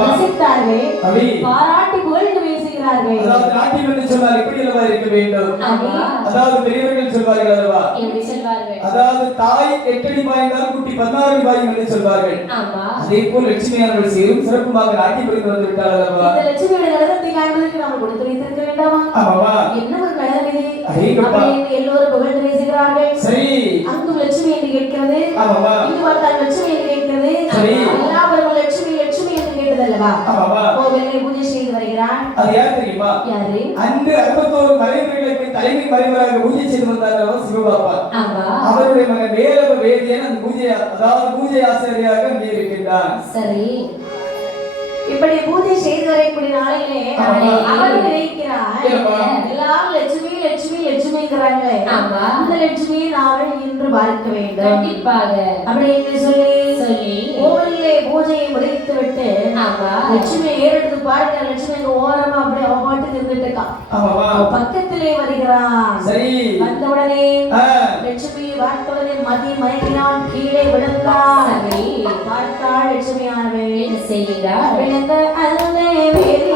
ரசித்தார்கள், பாராட்டி புகழ்ந்து பேசுகிறார்கள். அதாவது நாட்டில் என்று சொன்னால் எப்படி அல்லவா இருக்க வேண்டும்? அதாவது பெரியவர்கள் சொல்வார்கள் அல்லவா, அதாவது தாய் 8 அடி பாய்ந்தால் குட்டி 16 அடி பாயும் என்று சொல்வார்கள். அதே போல் லட்சுமியானவர்கள் சேரும் சிறப்புமாக நாட்டி புரிந்து வந்து விட்டார் அல்லவா. இந்த லட்சுமியோட நடனத்தை காண்பதற்கு நாம் கொடுத்து வைத்திருக்க வேண்டாமா? என்ன ஒரு நடனம் இது? அப்படி எல்லோரும் புகழ்ந்து பேசுகிறார்கள். சரி, அங்கு லட்சுமி என்று கேட்கிறது, இங்கு பார்த்தால் லட்சுமி என்று கேட்கிறது. எல்லாரும் லட்சுமி லட்சுமி என்று கேட்டதல்லவா. கோவிலில் பூஜை செய்து வருகிறான். அது யார் தெரியுமா? யாரு? அன்று 61 மறைவர்களுக்கு தலைமை மறைவராக பூஜை செய்து வந்தார் சிவபாப்பா. அவருடைய மகன் வேலவ வேதியன் அந்த பூஜை, அதாவது பூஜை ஆசிரியராக அங்கே இருக்கின்றார். சரி, இப்படி பூஜை செய்து வரக்கூடிய நாளிலே அவர் நினைக்கிறார், எல்லாரும் லட்சுமி லட்சுமி லட்சுமிங்கிறாங்களே, அந்த லட்சுமியை நாங்கள் இன்று பார்க்க வேண்டும் கண்டிப்பாக அப்படி என்று சொல்லி கோவிலே பூஜையை முடித்து விட்டு லட்சுமியை ஏறெடுத்து பார்க்க லட்சுமி ஓரமா அப்படி அவ பாட்டுக்கு இருந்துட்டு பக்கத்திலே வருகிறான். வந்தவுடனே லட்சுமியை பார்த்தவுடனே மதி மயங்கினான், கீழே விழுந்தான். பார்த்தாள் லட்சுமியானவள் என்ன செய்கிறார்? விழுந்த அந்த வேதியரே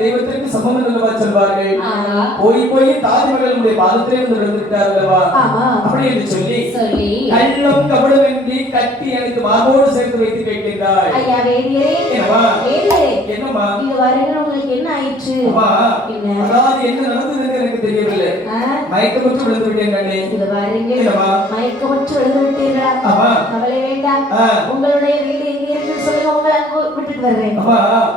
தெய்வத்திற்கு சமம் என்று சொல்வார்கள். போய் போய் தாதிமகளுடைய பாதத்திலே வந்து விழுந்துட்டார் அல்லவா. அப்படி என்று சொல்லி கள்ளம் கபடமின்றி கட்டி எனக்கு மார்போடு சேர்த்து வைத்து கேட்கின்றாய். ஐயா வேதியரே, என்னம்மா இங்க வருகிற உங்களுக்கு என்ன ஆயிற்று? அதாவது என்ன நடந்தது எனக்கு தெரியவில்லை. மயக்கமுற்று விழுந்து விட்டேன் கண்ணே. இது பாருங்க, மயக்கமுற்று விழுந்து விட்டீர்களா? கவலை வேண்டாம், உங்களுடைய வீடு எங்கே இருக்கு சொல்லுங்க, உங்களை அங்க விட்டுட்டு வர்றேன்.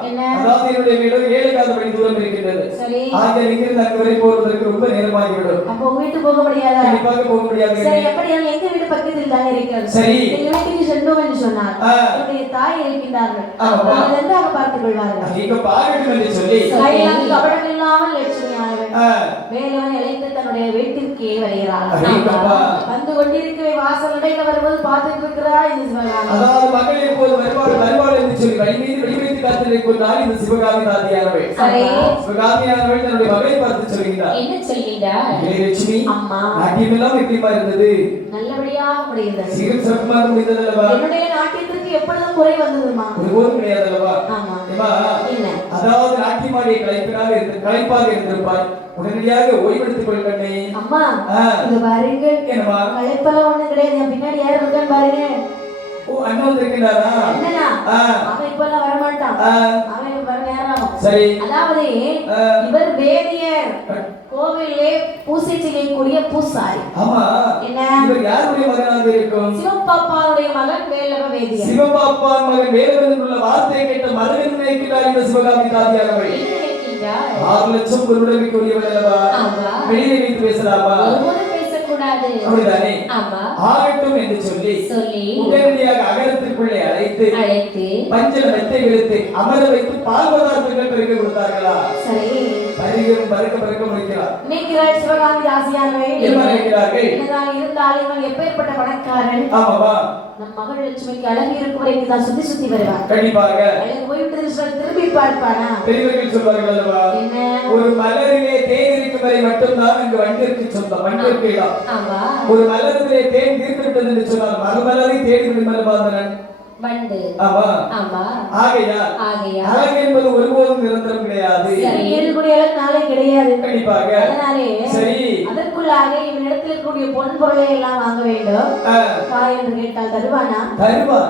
என்ன? அதாவது என்னுடைய வீடு 7 காத மணி தூரம் இருக்கின்றது. சரி, ஆக இங்கிருந்து அங்கு வரை போவதற்கு ரொம்ப நேரமாகிவிடும். அப்போ வீட்டு போக முடியாதா? கண்டிப்பாக போக முடியாது. சரி, எப்படி எங்க வீடு பக்கத்தில் தான் இருக்கிறது. சரி, எங்க வீட்டுக்கு சென்றோம் என்று சொன்னார் என்னுடைய தாய் இருக்கின்றார்கள், அதிலிருந்து அவங்க பார்த்துக் கொள்வார்கள். நீங்க பாருங்கள் என்று சொல்லி கபடம் இல்லாமல் லட்சுமியானவள் வேலவன் இழைத்து தன்னுடைய வீட்டிற்கே வருகிறாள். வந்து கொண்டிருக்கவே வாசல் நடையில வரும்போது பார்த்துட்டு இருக்கிறா இந்த சிவகாமி. அதாவது மகள் எப்போது வருவாள் என்று சொல்லி வழிமீது காத்திருக்கிறாள் இந்த சிவகாமி தாதியானவள். சிவகாமியானவள் தன்னுடைய மகளை பார்த்து சொல்கிறார், என்ன சொல்கிறார்? லட்சுமி, அம்மா நாட்டியமெல்லாம் எப்படிமா இருந்தது? நல்லபடியா முடிந்தது, சீரும் சிறப்புமாக முடிந்தது அல்லவா? என்னுடைய நாட்டியத்திற்கு எப்பொழுதும் குறை வந்ததுமா? ஒருபோதும் கிடையாது அல்லவா? அதாவது நாட்டியமாடிய களைப்பாக இருந்திருப்பாய், உடனடியாக ஓய்வெடுத்துக் கொள்கண்ணே. அம்மா இது பாருங்கள், களைப்பெல்லாம் ஒண்ணும் கிடையாது, பின்னாடி யாரும் இருக்கான்னு பாருங்க. ஓ, அண்ணன் வந்திருக்கிறாரா? அண்ணனா? அவன் இப்பெல்லாம் வரமாட்டான், அவன் வர நேரம். சரி, அதாவது இவர் வேதியர், கோவிலே பூசை செய்யக்கூடிய பூசாரி. ஆமா, என்ன இவர் யாருடைய மகனாக இருக்கும்? சிவபாப்பாவுடைய மகன் வேலவ வேதியர். சிவபாப்பா மகன் வேலவன் உள்ள வார்த்தையை கேட்ட மருகன் நினைக்கிறார் இந்த சிவகாமி தாதியானவள். 6 லட்சம் பொருளுக்கு உரியவள் அல்லவா? வெளியே வைத்து பேசலாமா? அப்படிதானே? ஆகட்டும் என்று சொல்லி உடனடியாக அகரத்திற்குள்ளே அழைத்து பஞ்சல மெத்தை விழுத்து அமர வைத்து பால் பதார்த்தங்கள் பெருக்க கொடுத்தார்களா? பரிகம் பறக்க பறக்க முடிக்கிறார். நினைக்கிறாள் சிவகாமி தாசியானவள். என்ன நினைக்கிறார்கள்? என்னதான் இருந்தாலும் இவன் எப்பேற்பட்ட பணக்காரன். ஆமாவா? நம் மகள் லட்சுமிக்கு அழகு இருக்கும் வரைக்கும் தான் சுத்தி சுத்தி வருவார். கண்டிப்பாக அழகு போய்விட்டது திரும்பி பார்ப்பானா? பெரியவர்கள் சொல்வார்கள் அல்லவா, ஒரு மலரிலே தேன் இருக்கும் வரை மட்டும்தான் அங்கு வண்டிற்கு சொந்தம், வண்டிற்கு இடம். ஒரு மலரிலே தேன் தீர்த்து விட்டது என்று சொன்னால் மறுமலரை தேடி விடுமலபாந்தனன் வண்டு. ஆமா, ஆகையால் அழகு என்பது ஒருபோதும் நிரந்தரம் கிடையாது. நாளை கிடையாது. கண்டிப்பாக. அதனாலே சரி, பொருளாக இவனிடத்தில் இருக்கக்கூடிய பொன் பொருளை எல்லாம் வாங்க வேண்டும். வா என்று கேட்டால் தருவானா? தருவா.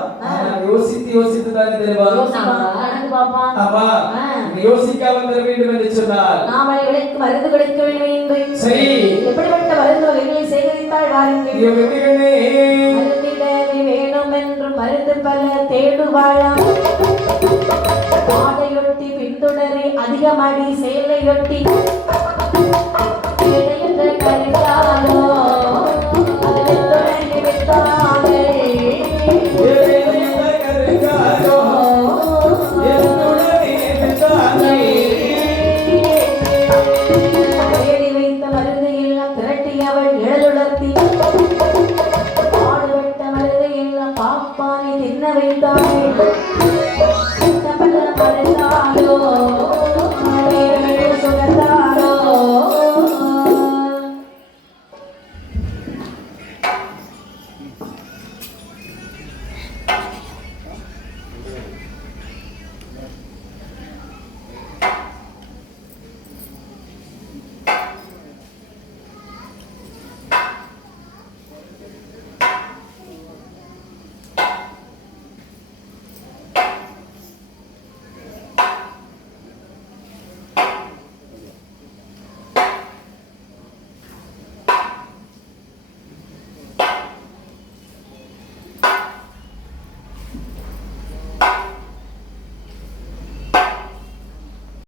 யோசித்து யோசித்து தானே தருவா. கணக்கு பாப்பான். ஆமா. யோசிக்காமல் தர வேண்டும் என்று சொன்னால் நாம் இவளுக்கு மருந்து கொடுக்க வேண்டும் என்று சரி. எப்படிப்பட்ட மருந்து வகைகளை சேகரித்தால் வாருங்கள். மருந்திடவே வேணும் என்று மருந்து பல தேடுவாளாம். ஆடையொட்டி பின்தொடரை அதிகமாடி சேலையொட்டி